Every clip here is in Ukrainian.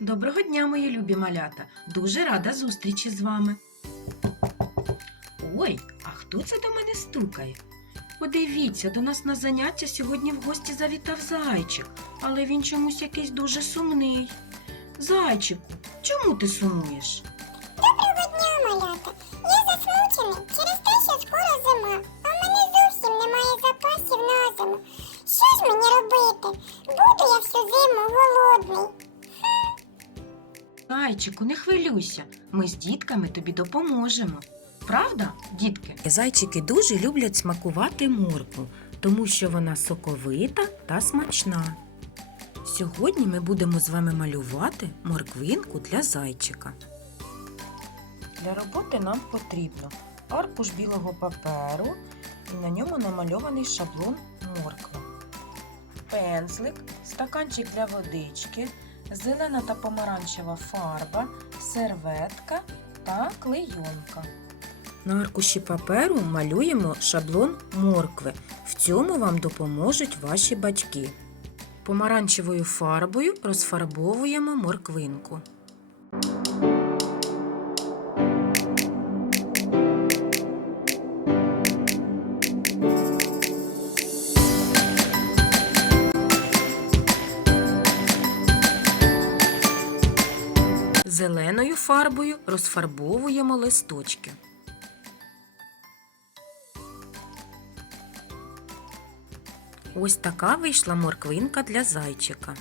Доброго дня, мої любі малята! Дуже рада зустрічі з вами. Ой, а хто це до мене стукає? Подивіться, до нас на заняття сьогодні в гості завітав зайчик, але він чомусь якийсь дуже сумний. Зайчику, чому ти сумуєш? Зайчику, не хвилюйся, ми з дітками тобі допоможемо. Правда, дітки? Зайчики дуже люблять смакувати моркву, тому що вона соковита та смачна. Сьогодні ми будемо з вами малювати морквинку для зайчика. Для роботи нам потрібно аркуш білого паперу і на ньому намальований шаблон моркви, пензлик, стаканчик для водички, зелена та помаранчева фарба, серветка та клейонка. На аркуші паперу малюємо шаблон моркви. В цьому вам допоможуть ваші батьки. Помаранчевою фарбою розфарбовуємо морквинку. Зеленою фарбою розфарбовуємо листочки. Ось така вийшла морквинка для зайчика.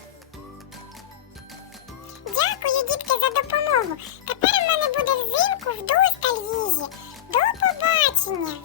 Дякую, дітки, за допомогу. Тепер у мене буде взимку вдосталь їжі. До побачення!